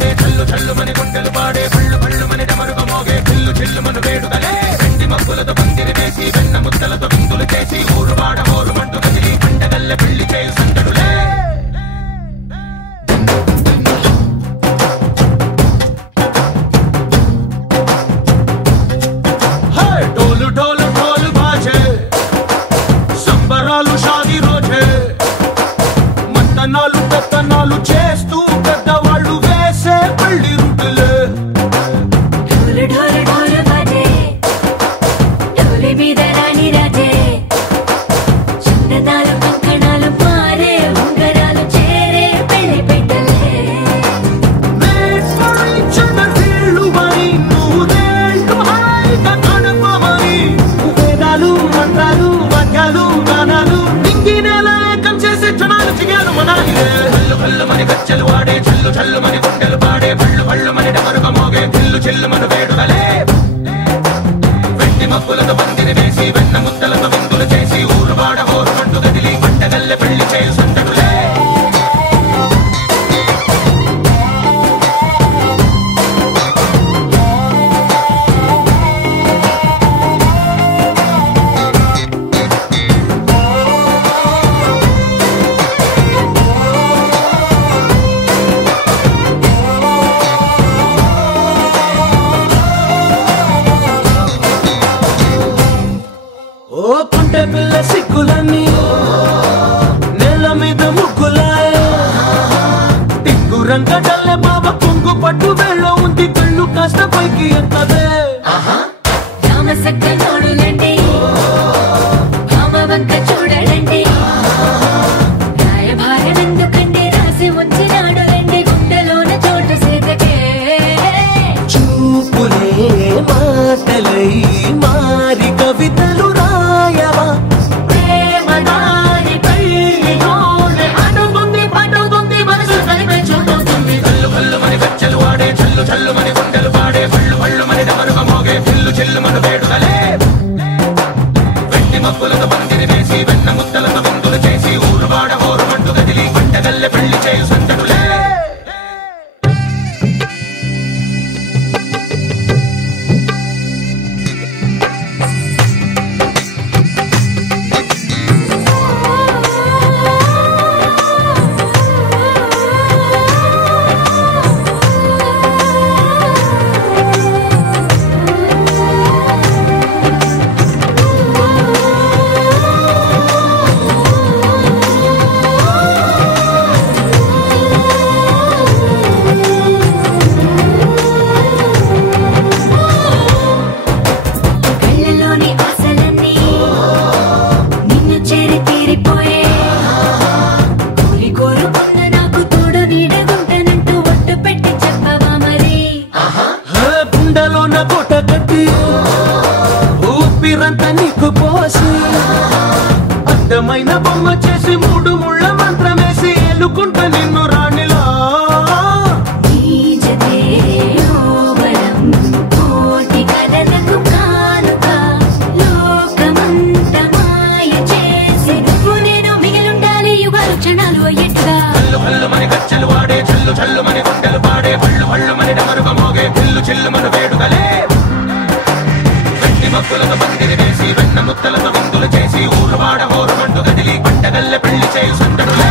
వాడే చల్లు చల్లు మని గుండెలు పాడే పళ్ళు పళ్ళు మని డమరుగ మోగే చిల్లు చిల్లు మను వేడుదలే వెండి మబ్బులతో పందిరి వేసి వెన్న ముద్దలతో విందులు చేసి ఊరు వాడ హోరు మంటు కదిలి పండగల్లె పెళ్లి చేయు సందడులే ढोलू ढोलू ढोल बाजे संबरालू शादी रोजे मंतनालू పెత్తనాలు చేస్తూ పెద్దవాళ్ళు వేసే పెళ్లి రుటులే ढोल ढोल ढोल बाजे ढोली మీద రాణి రాజే చందనాలు కంకణాలు మారే ఉంగరాలు చేరే పెళ్లి పెట్టలే నేర్పరించిన వీళ్ళువని నువ్వేళ్ళు హాయిగా గడపమని వేదాలు మంత్రాలు వాక్యాలు గానాలు ఇంగినేలా ఏకం చేసే క్షణాలు చిగాలు మనాలిలే హల్లు హల్లు మని గజ్జలు వాడే చల్లు చల్లు మని గుండెలు పాడే పళ్ళు పళ్ళు మని డమరుగ మోగే చిల్లు చిల్లు మను వేడుదలే వెండి మబ్బులతో పందిరి వేసి వెన్న ముద్దలతో విందులు చేసి ఊరు వాడ హోరు మంటు కదిలి పంటగల్లె పెళ్లి చేయు సందడులే ఓ కుంటే పిల్ల సిక్కులన్నీ నేల మీద ముగ్గులాయే టింగు రంగడల్లే బాబ కుంగు పట్టు వేళ్ళ ఉంది కళ్ళు కాస్త పైకి ఎత్తదే రామసక్క నోడులండి భామవంక చూడలండి రాయభారం ఎందుకండి రాసి ఉంచినాడు రండి గుండెలోన చోటు సేదకే చూపులే మాటలై మారి కవితలు రాయవా ప్రేమదారి పెళ్లిలోనే అడుగుంది పట్టుకుంది మనసు కలిపే చూడుతుంది కల్లు కల్లు మని గజ్జలు వాడే చల్లు చల్లు మని గుండెలు పాడే పళ్ళు పళ్ళు మని డమరుగ మోగే చిల్లు చిల్లు మను వేడుదలే వెండి మబ్బులతో పందిరి వేసి వెన్న ముద్దలతో విందులు చేసి ఊరు వాడ హోరు మంటు కదిలి పంటగల్లె పెళ్లి చేయు సందడులే కళ్ళలోని ఆశలన్నీ నిన్ను చేరి తీరిపోయే కోరి కోరుకున్న నాకు తోడు నీడగుంటానంటూ ఒట్టు పెట్టి చెప్పవా మరి గుండెలోన కోట కట్టి ఊపిరంతా నీకు పోసి అందమైన బొమ్మ చేసి మూడు ముళ్ళ మంత్రమేసి ఎలుకుంటా నిన్ను రాణిలా నీజతే యోవరం కోటి కలలకు కానుక లోకమంత మాయ చేసి నువ్వు నేను మిగిలుండాలి యుగాలు క్షణాలు అయ్యేట్టుగా కల్లు కల్లు మని గజ్జలు వాడే చల్లు చల్లు మని గుండెలు పాడే పళ్ళు పళ్ళు మని డమరుగ మోగే చిల్లు చిల్లు మను వేడుదలే వెండి మబ్బులతో పందిరి వేసి వెన్న ముద్దలతో విందులు చేసి ఊరు వాడ హోరు మంటు కదిలి పంటగల్లె పెళ్లి చేయు సందడులే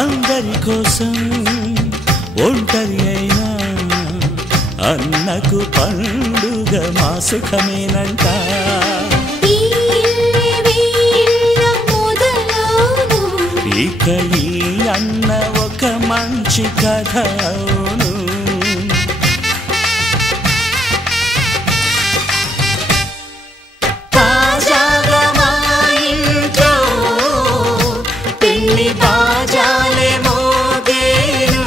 అందరి కోసం ఒంటరి అయినా అన్నకు పండుగ మా సుఖమేనంట. ఇక ఈ అన్న ఒక మంచి కథ అవును. తాజాగా మా ఇంట్లో పెళ్లి బాజాలే మోగేను.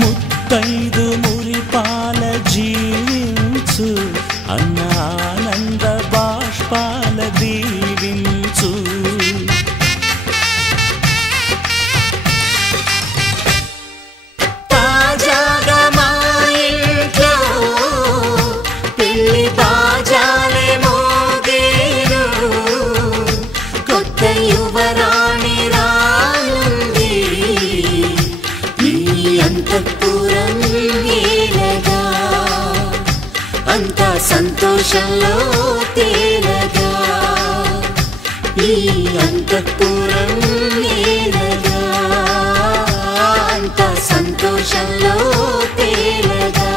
ముత్తైదు మురిపాల జీవించు అన్న ఆనంద బాష్పాల దీవించు. తాజాగా మా ఇంట్లో పెళ్లి బాజాలే మోగేను. కొత్త యువరాణి రానుంది ఈ అంతఃపురం ఏలగా. అంతా సంతోషంలో తేలగా ఈ అంతఃపురం ఏలగా. అంతా సంతోషంలో తేలగా.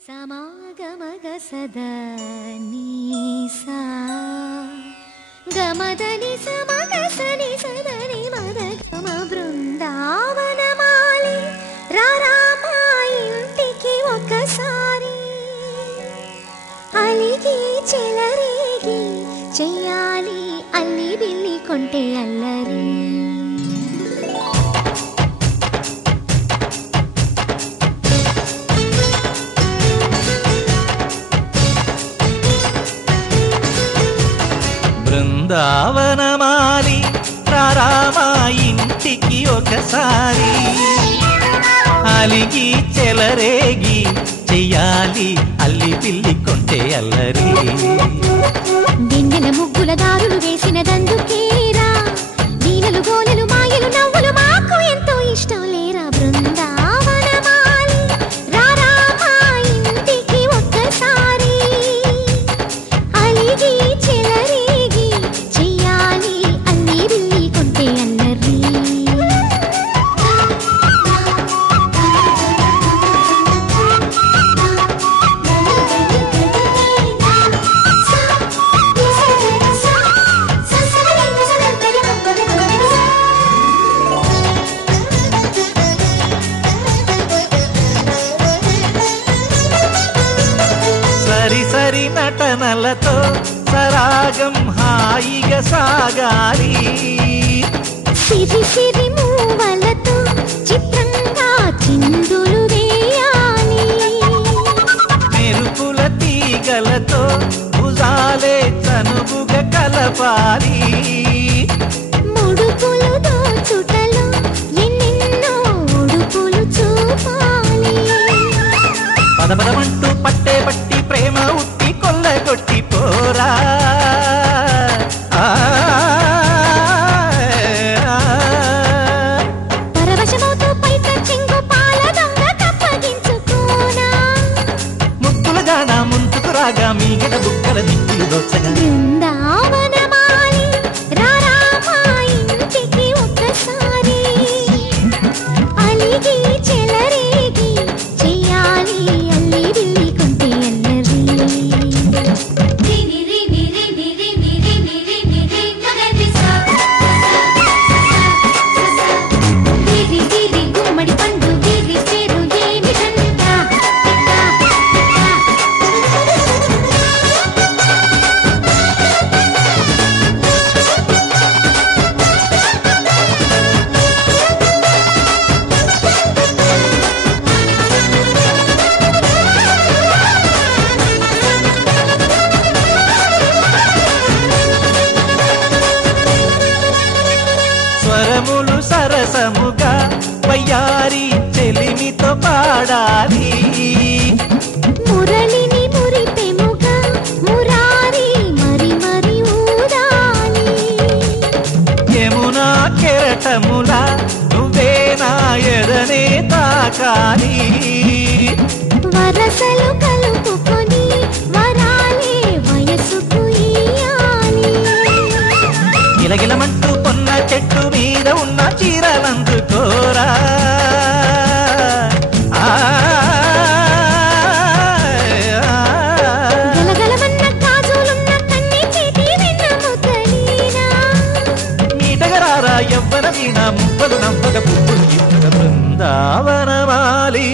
సమాగమగ సదా నీసా గమదని సమగ సని సదని మద గమ బృందావనమాలి రారామా ఇంటికి ఒకసారి. అలిగి చెలరేగి చెయ్యాలి అల్లి బిల్లి కొంటే అల్లరి. బృందావనమాలి రారామా ఇంటికి ఒకసారి. అలిగి చెలరేగి చెయ్యాలి అల్లి పిల్లి కొంటే అల్లరి. దిన్నెల ముగ్గుల దారులు వేసినదందుకేరా దీనలు గోలెలు మాయలు నవ్వులు మాకు ఎంతో ఇష్టం లేరా. బృందావనమాలి రారామా ఇంటికి ఒక్కసారి. అలిగి చెలరేగి చెయ్యాలి అల్లి బిల్లి కొంటే అల్లరి. సరి సరి నటనలతో సరాగం హాయిగా సాగాలి. సిరి సిరి మూవలతో చిత్రంగా చిందులు వేయాలి. మెరుపుల తీగలతో భుజాలే చనువుగా కలపాలి. ముడుపులు దోచుటలో ఎన్నెన్నో ఉడుపులు చూపాలి. పదపదమంటూ పట్టే పట్టి ప్రేమ ఉట్టి కొల్లగొట్టి పోరా. పరవశమవుతూ పైట చెంగు పాల దొంగ కప్పగించుకోనా. ముక్కుల గాన ముందుకు రాగా మీగడ బుక్కల దిక్కులు దోచగా. బృందావనమాలి రారామా ఇంటికి ఒక్కసారి. అలి ఎదనే తాకాలి వరసలు కలుపుకొని వరాలే వయసుకు ఇయ్యాలి గిలగిలమంటూ కొన్న చెట్టు మీద ఉన్న చీరలందుకోరా గలగలమన్న కాజులున్న కన్ని చేతి వెన్న ముద్దలీనా నీటగరారా ఎవ్వర వీణ మువ్వలు నవ్వగ పువ్వులు ఇవ్వగ బృందావనమాలి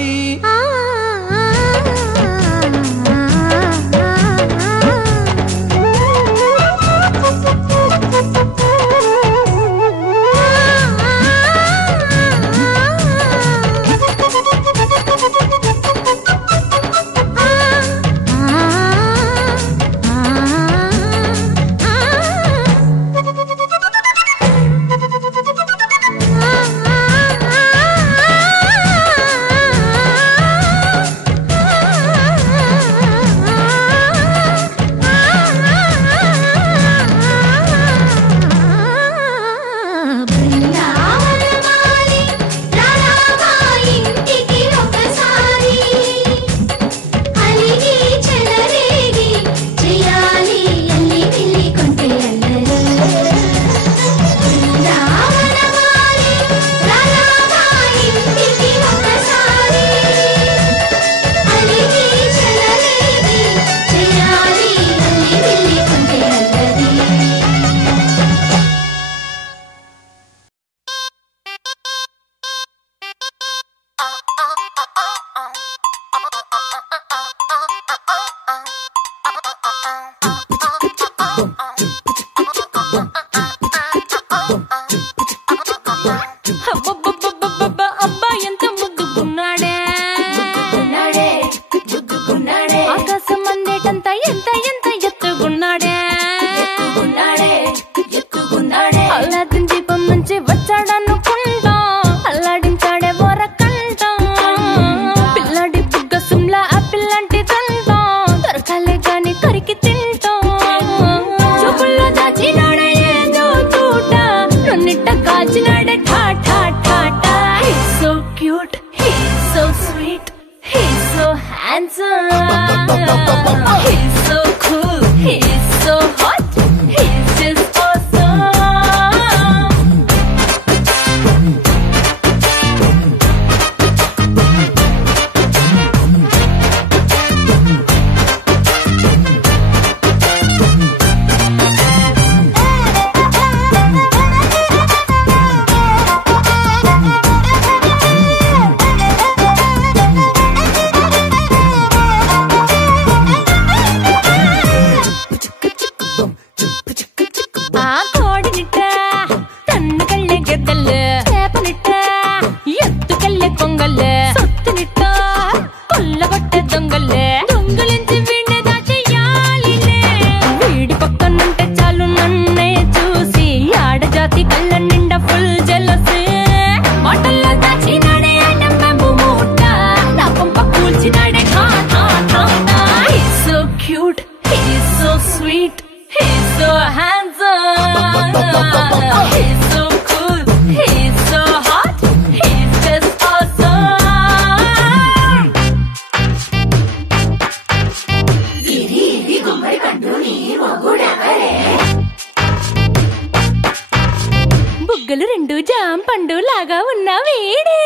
బుగ్గలు రెండు జాం పండు లాగా ఉన్న వీడే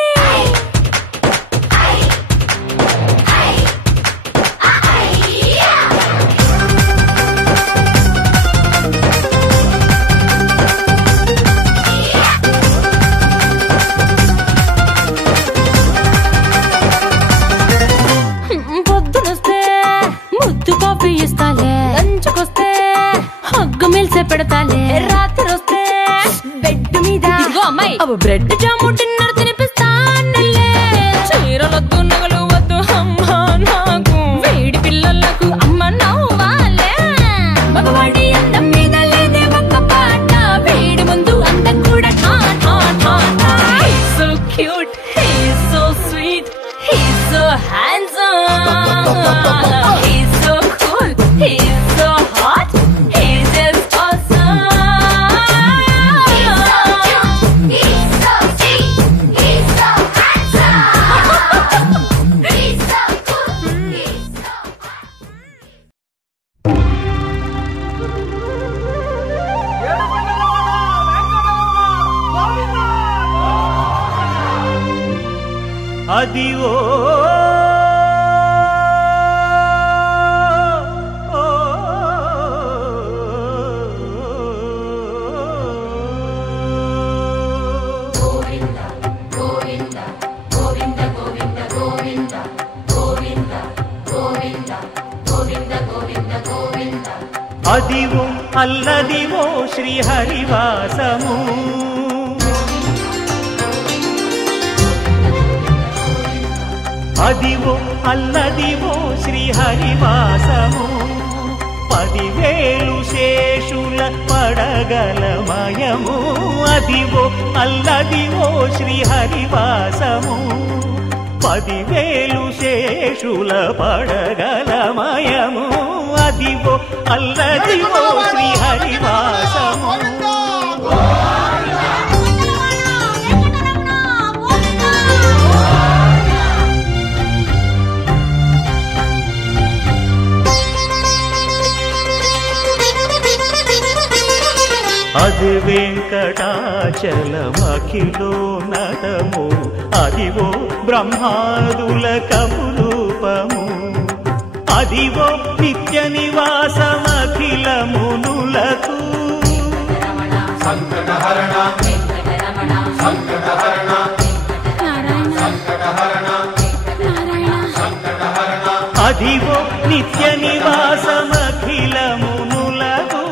పొద్దునొస్తే ముద్దు కాఫీ ఇస్తాలే, లంచ్కొస్తే హగ్గు మిల్సే పెడతాలే, రాత్రి వస్తే బెడ్ మీద అమ్మాయి బ్రెడ్ జాము డిన్నర్ తినిపిస్తానులే. చీరలొద్దు నగలు వద్దు అమ్మ నాకు, వేడి పిల్లలకు అమ్మ నవ్వాలే. మగవాడి అందం మీద లేదే ఒక్క పాట, వేడి ముందు అందం కూడా ఠా ఠా ఠా ఠా. He's so cute, he's so sweet, he's so handsome, he's so cool, he's so hot, he's just awesome. He's so cute, he's so sweet, he's so Adivo Adivo Alladivo శ్రీహరివాసము Adivo Alladivo శ్రీహరివాసము 10,000 శేషుల పడగలమయము Adivo Alladivo శ్రీహరివాసము 10,000 శేషుల పడగలమయము Adivo Alladivo శ్రీహరివాసము అది వెంకటాచలమఖిలో నటము అదివో బ్రహ్మాదుల కపురూపము అదివో నిత్య నివాసమఖిల మునులకు సంకటహరణ సంకటహరణ అదివో నిత్య నివాసమఖిల మునులకు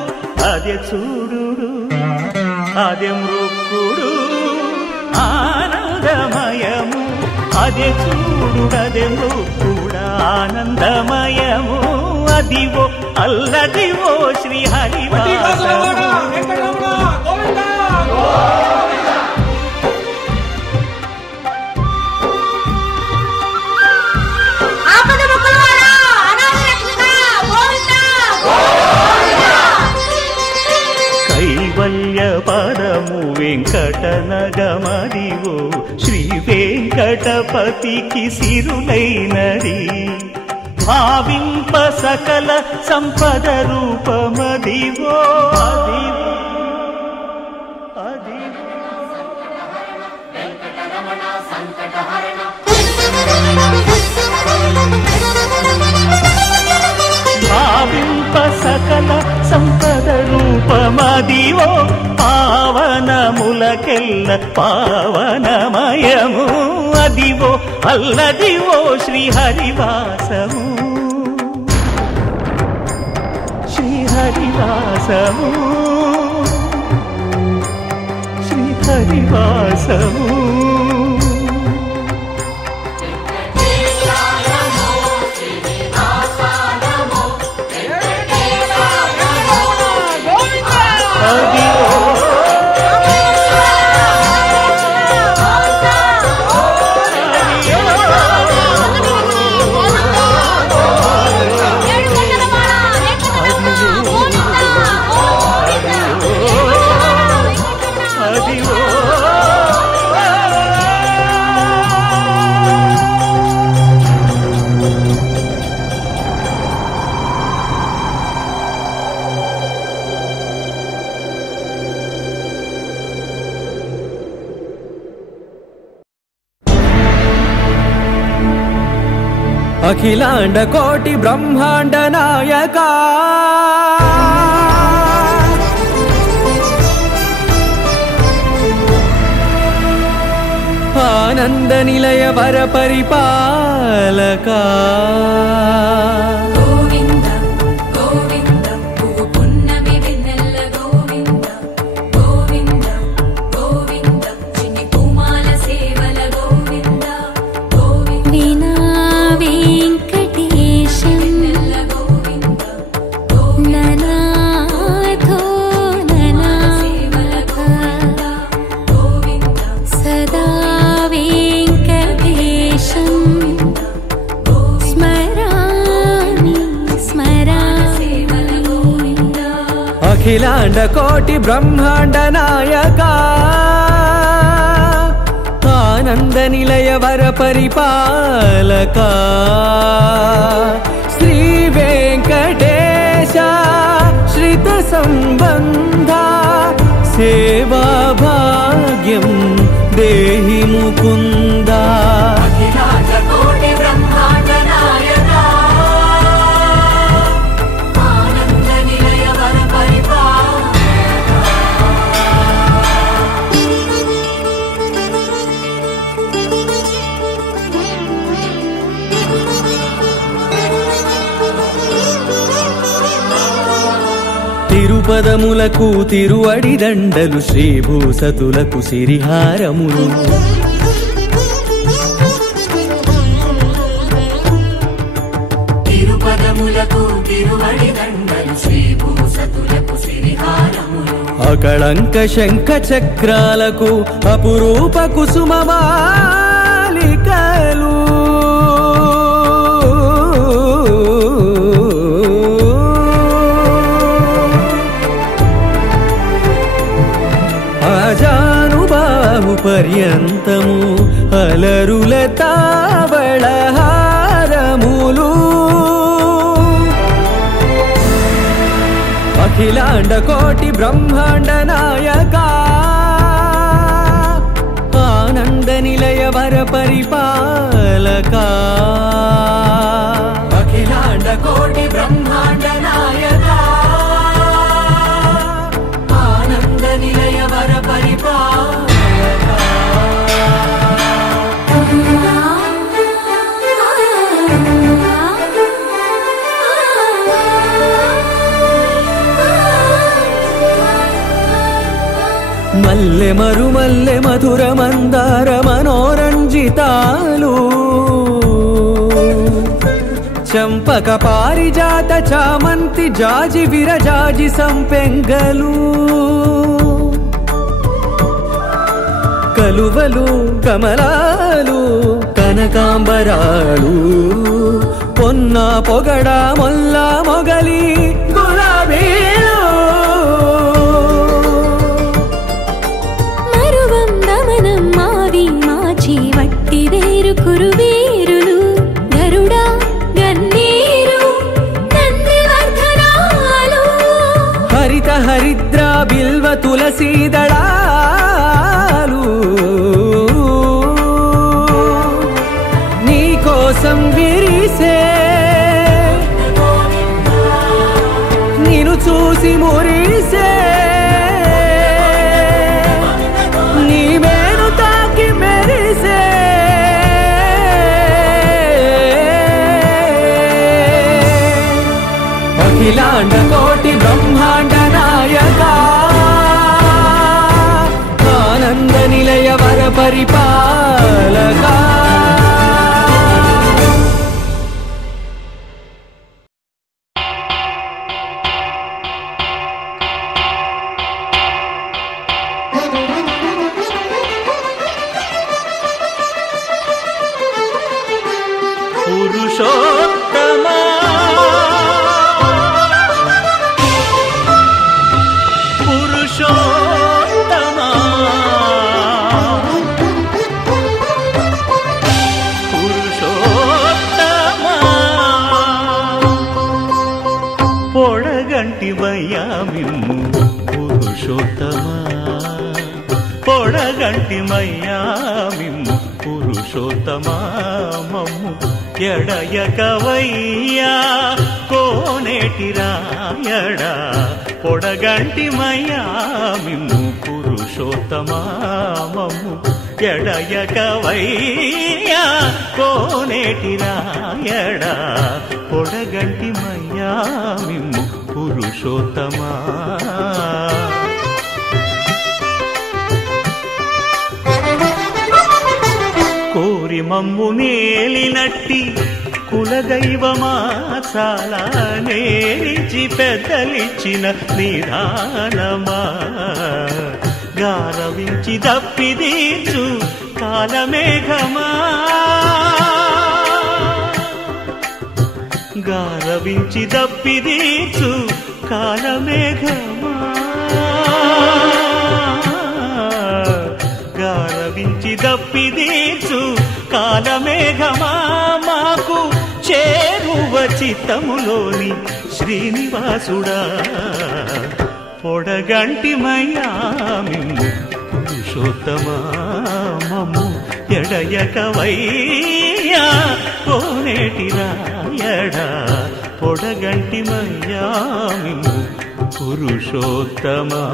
అదే చూడు అదే మృక్కుడు ఆనందమయము అదే చూడు అదే మృక్కుడు ఆనందమయము అదివో అల్లదివో శ్రీహరివాసము కైవల్య పదము వెంకటనగమదివో శ్రీ వెంకటపతికి సిరులైనది భావింప సకల సంపద రూపమదివో అదివో భావింప సకల సంపద రూపమదివో పావనములకెల్ల పావనమయము అదివో అల్లదివో శ్రీహరివాసము శ్రీహరివాసము శ్రీహరివాసము అఖిలాండ కోటి బ్రహ్మాండ నాయక ఆనంద నిలయ వర పరిపాలక అఖిలాండ కోటి బ్రహ్మాండ నాయక ఆనంద నిలయ వర పరిపాలక శ్రీ వెంకటేశ శ్రిత సంబంధ సేవా భాగ్యం దేహి ముకుంద తిరుపదములకు తిరువడిదండలు శ్రీభూసతులకు సిరిహారములు తిరుపదములకు తిరువడిదండలు శ్రీభూసతులకు సిరిహారములు అకళంక శంఖ చక్రాలకు అపురూప కుసుమమాలికలు అజానుబాహు పర్యంతము అలరుల తావళహారములు అఖిలాండ కోటి బ్రహ్మాండ నాయక ఆనంద నిలయ వర పరిపాలక అఖిలాండ కోటి బ్రహ్మాండ నాయక ఆనంద నిలయ వర పరిపాలక మల్లె మరుమల్లె మధుర మందార మనోరంజితాలు చంపక పారిజాత చామంతి జాజి విరజాజి సంపెంగలు కలువలు కమలాలు కనకాంబరాలు పొన్న పొగడ మొల్ల మొగలి గులాబీలు వట్టి వేరు కురువేరులు గరుడా గన్నేరు నందివర్ధనాలు హరిత హరిద్ర బిల్వ తులసీదళాలు నీ కోసం విరిసే నిన్ను చూసి మురిసే నీ మేను తాకి మెరిసే అఖిలాండ కోటి బ్రహ్మాండ నాయక ఆనంద నిలయ వర పరిపాలక పురుషోత్తమా పురుషోత్తమా పురుషోత్తమా పొడగంటి మయ్యామిమ్ము పురుషోత్తమా పొడగంటి మయ్యామిమ్ము పురుషోత్తమా మమ్ము ఎడయకవయ్యా కోనేటి రాయడా పొడగంటి మయ్యామిమ్ము పురుషోత్తమా మమ్ము ఎడయకవయ్యా కోనేటి రాయడా పొడగంటి మయ్యామిమ్ము పురుషోత్తమా కోరి మమ్ము నేలినట్టి కులదైవమా చాలా నేరిచి పెద్దలిచ్చిన నిదానమా గారవించి దప్పిదీచు కాలమేఘమా గారవించి దప్పిదీచు కాలమేఘమా గారవించి దప్పిదీచు కాలమేఘమా మాకు చేరువ చిత్తములోని శ్రీనివాసుడా పొడగంటి మయ్యామిమ్ము పురుషోత్తమా మమ్ము ఎడయకవయ్యా కోనేటి రాయడా పొడగంటి మయ్యామిమ్ము పురుషోత్తమా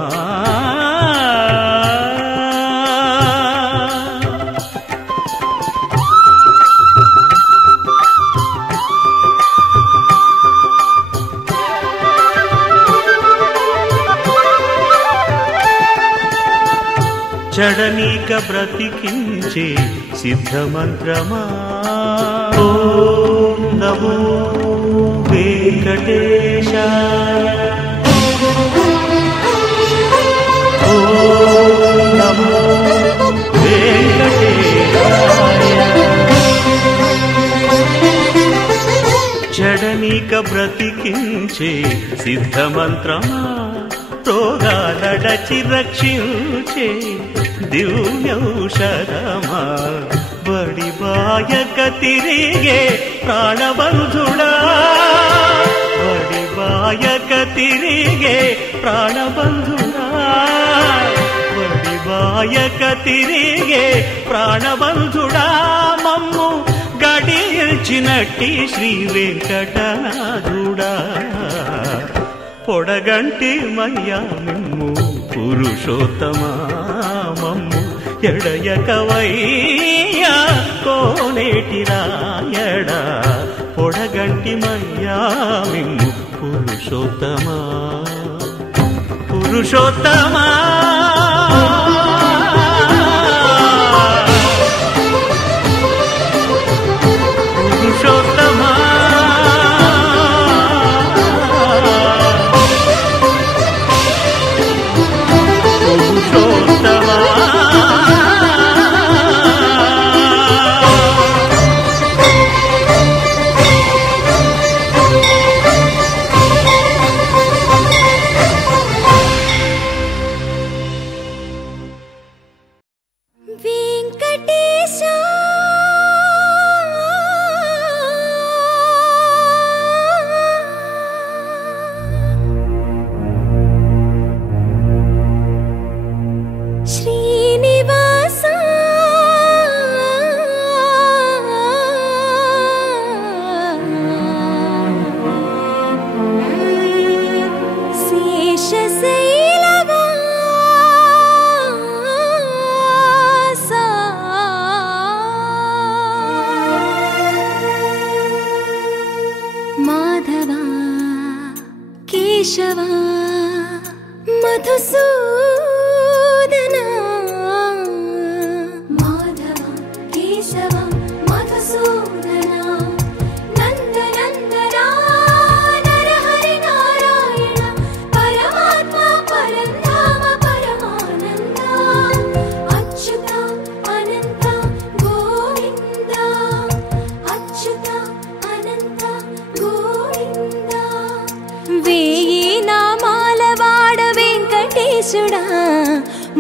జడనీక బ్రతికించే సిద్ధమంత్రమా ఓం నమో వెంకటేశాయ ఓం నమో వెంకటేశాయ జడనీక బ్రతికించే సిద్ధమంత్రమా రోగాలడచి రక్షించే దివ్యౌషధమా బడిబాయక తిరిగే ప్రాణబంధుడా బడిబాయక తిరిగే ప్రాణబంధుడా బడిబాయక తిరిగే ప్రాణబంధుడా మమ్ము గడిచినట్టి శ్రీ వెంకటనాథుడా పొడగంటి మయ్యా మిమ్ము పురుషోత్తమా మమ్ము ఎడయకవయ్యా కోనేటి రాయడా పొడగంటి మయ్యా మిమ్ము పురుషోత్తమా పురుషోత్తమా పురుషోత్తమా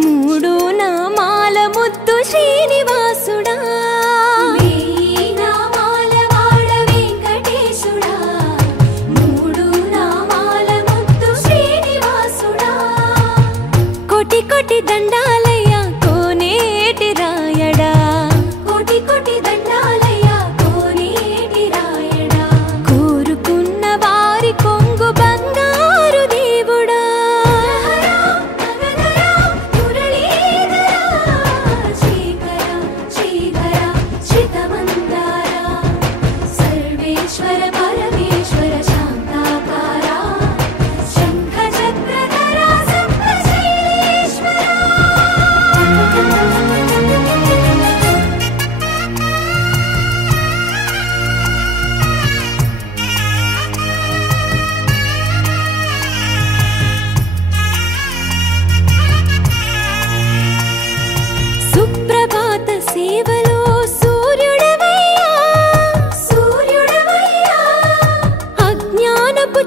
మూడు నామాల ముద్దు శ్రీనివాసుడా నామాల వాడ వెంకటేశుడా మూడు నామాల ముద్దు శ్రీనివాసుడా కోటి కోటి దండాలయ్య కోనేటి రాయడా కోటి కోటి దండాలయ్య కోనేటి రాయడా కోరుకున్న వారి కొంగు బంగారు దేవుడా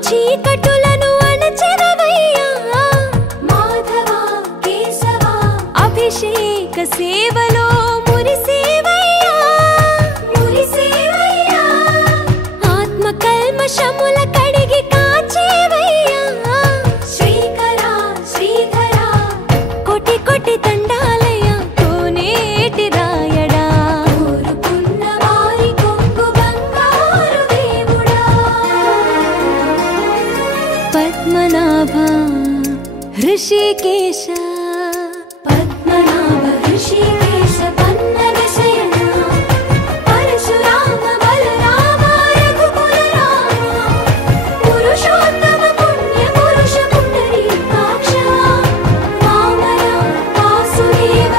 చీకటులను అణచెరవయ్యా మాధవా కేశవా అభిషేక సేవలో మురిసేవయ్యా మురిసేవయ్యా ఆత్మ కల్మషముల కడిగి కాచేవయ్యా శ్రీకరా శ్రీధరా కోటి కోటి దండాలయ్యా కోనేటి రాయడా కోరుకున్న వారి కొంగు బంగారు దేవుడా పద్మనాభ హృషికేశ పద్మనాభ హృషికేశ పన్నగ శయన పరశురామ బలరామ రఘుకుల రామ పురుషోత్తమ పుణ్య పురుష పుండరీకాక్ష వామన వాసుదేవ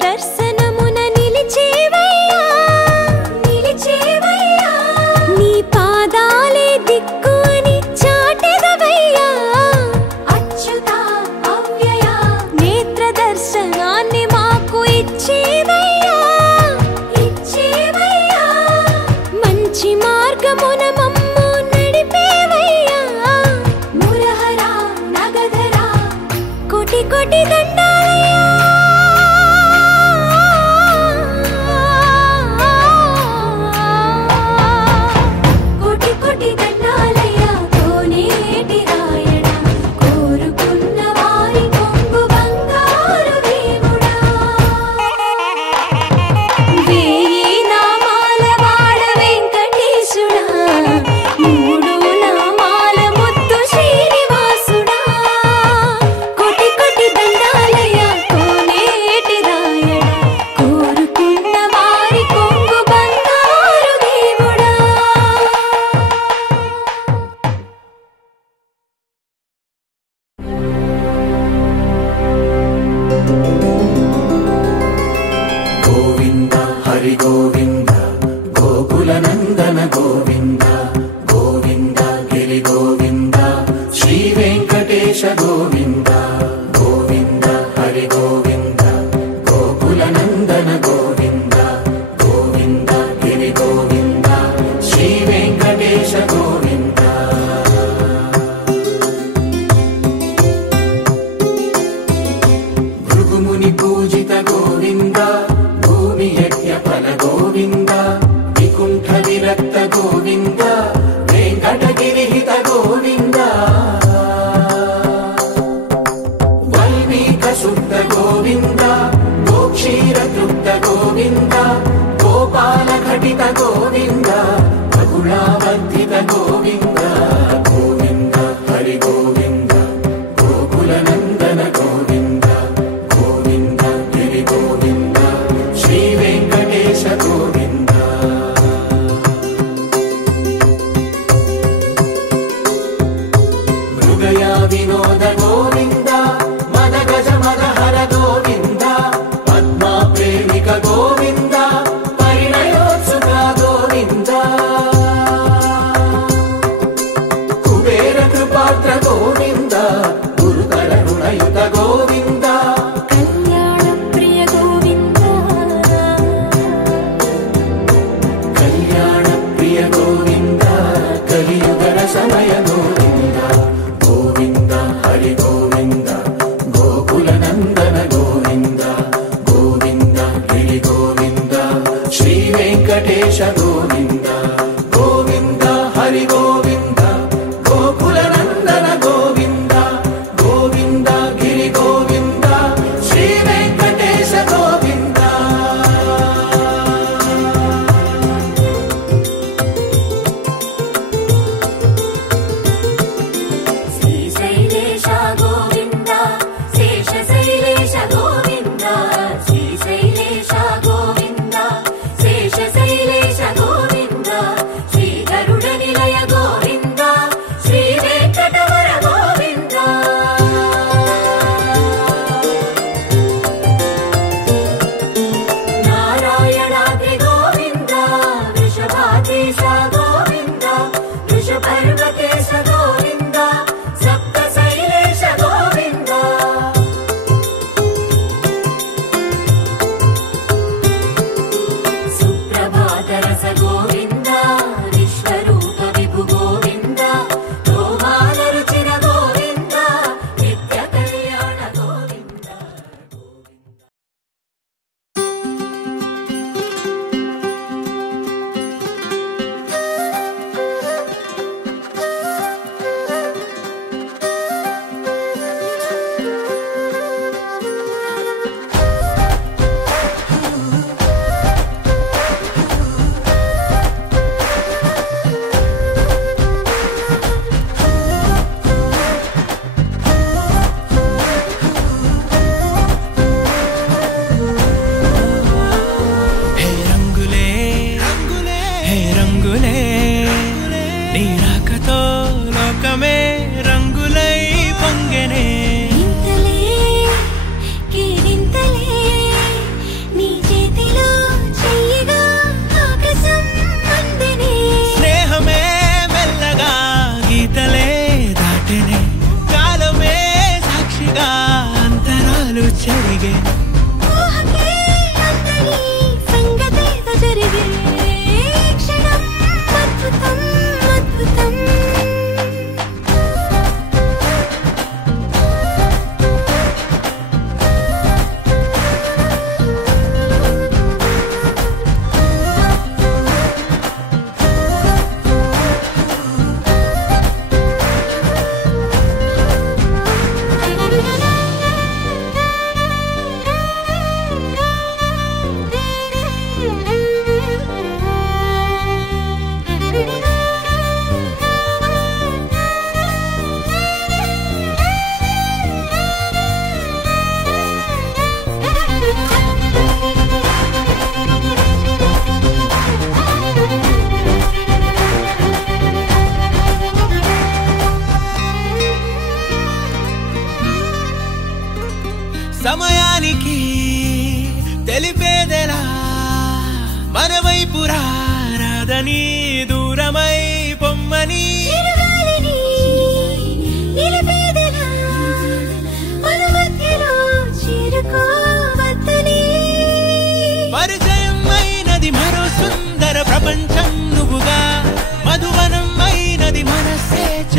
దర్శనమున నిలిచేవయ్యా నిలిచేవయ్యా నీ పాదాలే దిక్కు అని చాటెదవయ్యా అచ్యుత అవ్యయ నేత్ర దర్శనాన్ని మాకు ఇచ్చేవయ్యా ఇచ్చేవయ్యా మంచి మార్గమున మమ్ము నడిపేవయ్యా మురహర నగధర కోటి కోటి దండాలయ్యా కోటి కోటి దండాలయ్యా కోనేటి రాయణ కోరుకున్న వారి కొంగు బంగారు దేవుడా వేయి నామాల వాడ వెంకటేశుడా మూడు నామాల ముద్దు శ్రీనివాసుడా కోటి కోటి దండాలయ్యా కోనేటి రాయణ కోరుకున్న వారి కొంగు బంగారు దేవుడా గోవింద హరి గోవింద గోకుల నందన గోవింద గోవింద గిరి గోవింద శ్రీ వెంకటేశ గోవింద గోవింద హరి గోవింద గోకుల నందన గోవింద గోవింద గిరి గోవింద శ్రీ వెంకటేశ గోవింద భృగుముని పూజిత గోవింద భూమి యజ్ఞ ఫల గోవింద వికుంఠ విరక్త గోవింద వెంకటగిరిహిత గోవింద వల్మీక శుద్ధ గోవింద గోక్షీర తృప్త గోవింద గోపాల ఘటిత గోవింద బహుళావర్ధిత గోవింద గోవింద హరి గోవింద గోకుల నందన గోవింద గోవింద గిరి గోవింద శ్రీ వెంకటేశ గోవింద మృగయా వినోద గోవింద మద గజ మదహర గోవింద పద్మా ప్రేమిక గోవింద పరిణయోత్సుక గోవింద కుబేర కృపాత్ర గోవింద గురుతర రుణయుత గోవింద కళ్యాణ ప్రియ గోవింద కళ్యాణ ప్రియ గోవింద కలియుగర సమయ గోవింద గోవింద హరి గోవింద గోకుల నందన గోవింద గోవింద గిరి గోవింద శ్రీ వెంకటేశ గోవింద గోవింద హరి గోవింద గోకుల నందన గోవింద గోవింద గిరి గోవింద శ్రీ వెంకటేశ గోవింద శ్రీశైలేశ గోవింద శేషశైలేశ గోవింద శ్రీశైలేశ గోవింద శేషశైలేశ గోవింద శ్రీ గరుడ నిలయ గోవింద శ్రీ వెంకటవర గోవింద నారాయణాద్రి గోవింద వృషభాధీశ గోవింద వృషపర్వకేశ గోవింద సప్త శైలేశ గోవింద సుప్రభాత రస గోవింద విశ్వరూప విభు గోవింద గోమాల రుచిర గోవింద నిత్య కళ్యాణ గోవింద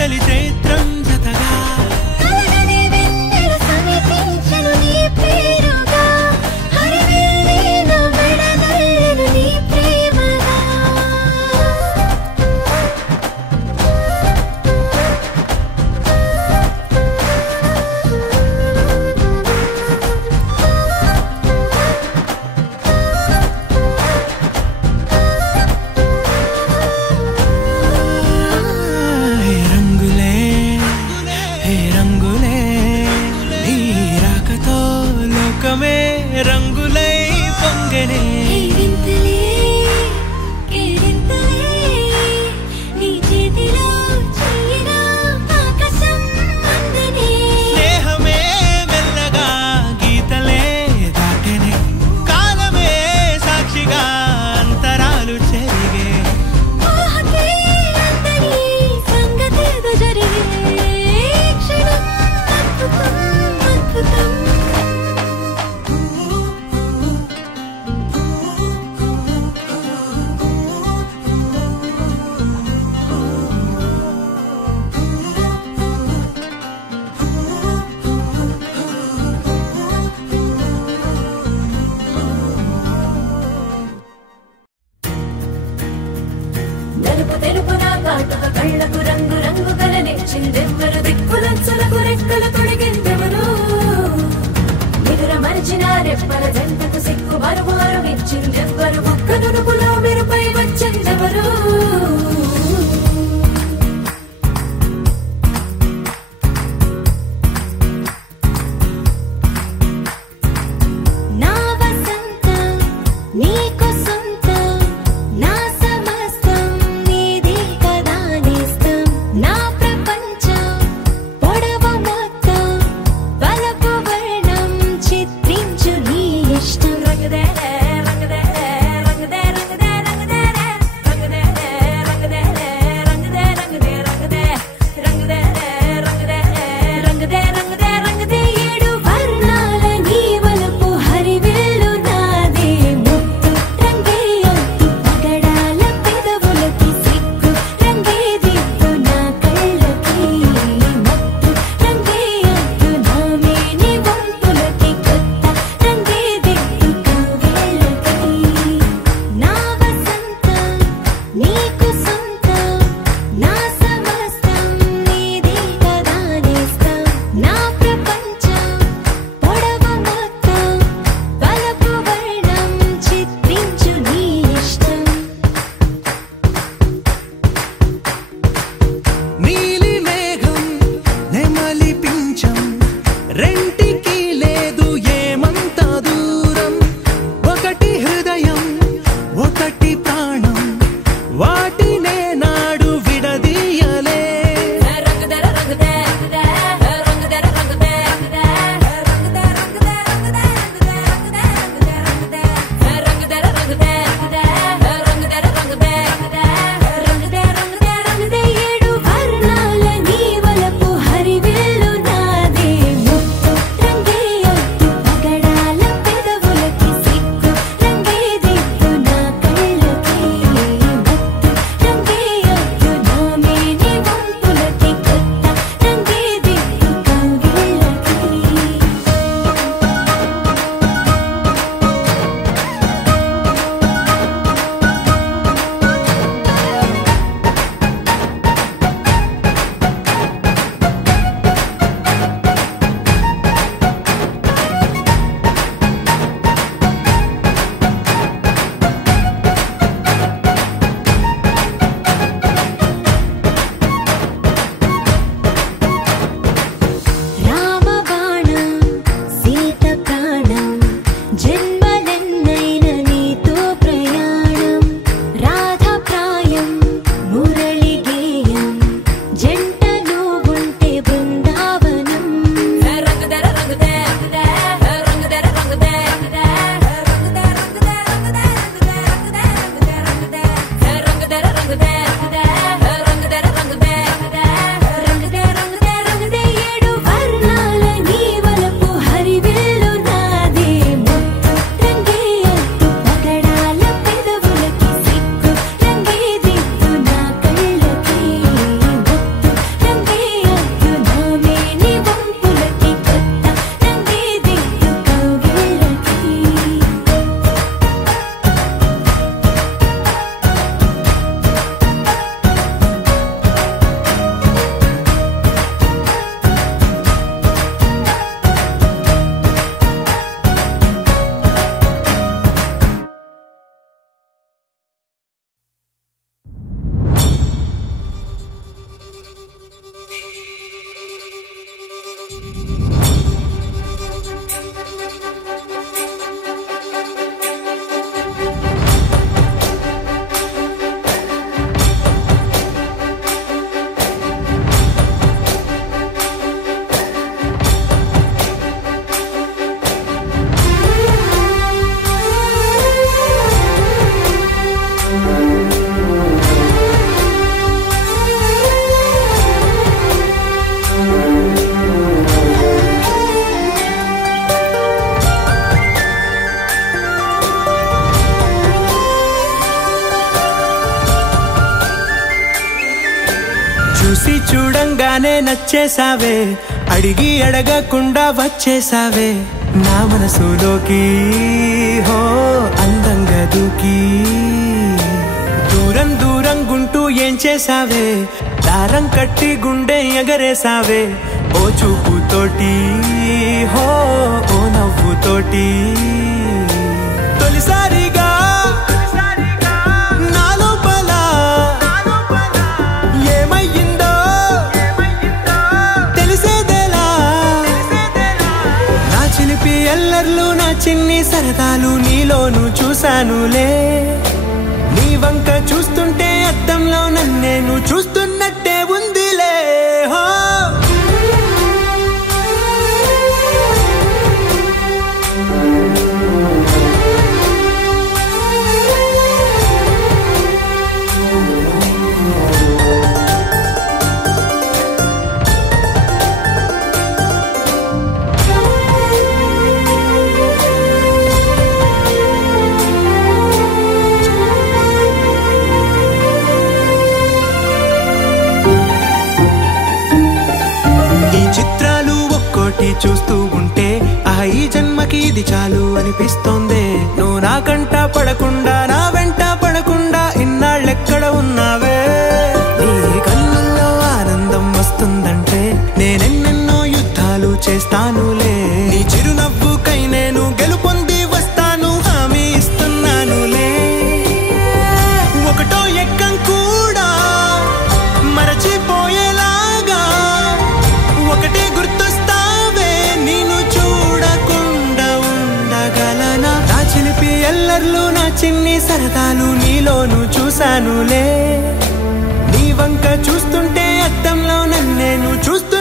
చలి చైత్రం జతగా కలగని వెన్నెల సమీపించెను నీ పేరుగా హరివిల్లిన వెడదల్లెను నీ ప్రేమగా రంగులై పొంగనే కేరింతలే కేరింతలే నీ చేతిలో చెయ్యిన ఆకాశం అందనే స్నేహమే మెల్లగా గీతలే దాటెనే కాలమే సాక్షిగా అంతరాలు చెరిగే ఊహకే అందని సంగతేదో జరిగే క్షణం అద్భుతం అద్భుతం నలుపు తెలుపున కాటుక కళ్ళకు రంగు రంగు కలనిచ్చిందెవ్వరు దిక్కులంచులకు రెక్కలు తొడిగిందెవరు నిదుర మరిచిన రెప్పల జంటకు సిక్కు మరువు అరువిచ్చిందెవ్వరు ఒక్క నునుపులో మెరుపై వచ్చిందెవరు నా వసంతం నీకు సొంతం నా సమస్తం నీది కదా నేస్తం చూసి చూడంగానే నచ్చేసావే అడిగి అడగకుండా వచ్చేసావే నా మనసులోకి హో అందంగా దూకి దూరం దూరం గుంటూ ఏం చేసావే దారం కట్టి గుండె ఎగరేసావే ఓ చూపుతోటి హో ఓ నవ్వుతోటి తొలిసారిగా నా లోపల ఏమయ్యిందో తెలిసేదేలా నా చిలిపి ఎల్లర్లు నా చిన్ని సరదాలు నీలోను చూశానులే నీ వంక చూస్తుంటే అద్దంలో నన్నేను చూస్తున్నట్టే ఉందిలే హో చూస్తూ ఉంటే ఈ జన్మకి ఇది చాలు అనిపిస్తోందే నువ్వు నా కంట పడకుండా నా వెంట పడకుండా ఇన్నాళ్ళెక్కడ ఉన్నావే నీ కళ్ళల్లో ఆనందం వస్తుందంటే నేనెన్నెన్నో యుద్ధాలు చేస్తానులే నీ చిరునవ్వుకై నేను గెలుపొంది వస్తాను హామీ ఇస్తున్నానులే ఒకటో ఎక్కం కూడా మరచిపోయేలాగా ఒకటే గుర్తొస్తా చిలిపి ఎల్లర్లు నా చిన్ని సరదాలు నీలోను చూశానులే నీ వంక చూస్తుంటే అద్దంలో నన్నేను చూస్తూ